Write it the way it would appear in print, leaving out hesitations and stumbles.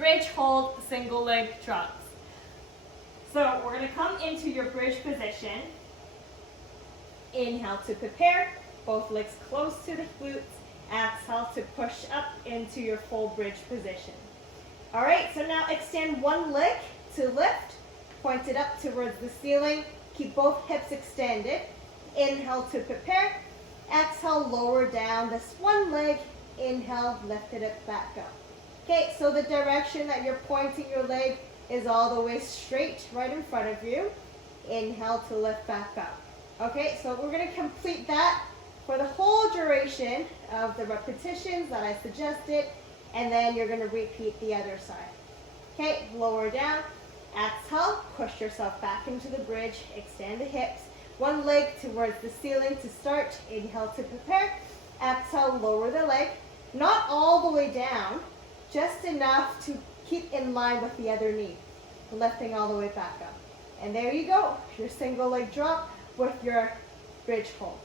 bridge hold, single leg drops. So we're going to come into your bridge position. Inhale to prepare, both legs close to the glutes. Exhale to push up into your full bridge position. All right, so now extend one leg to lift, point it up towards the ceiling. Keep both hips extended. Inhale to prepare. Exhale, lower down this one leg. Inhale, lift it up, back up. Okay, so the direction that you're pointing your leg is all the way straight right in front of you. Inhale to lift back up. Okay, so we're going to complete that for the whole duration of the repetitions that I suggested, and then you're going to repeat the other side. Okay, lower down. Exhale, push yourself back into the bridge. Extend the hips. One leg towards the ceiling to start. Inhale to prepare. Exhale, lower the leg. Not all the way down, just enough to keep in line with the other knee. Lifting all the way back up. And there you go, your single leg drop with your bridge hold.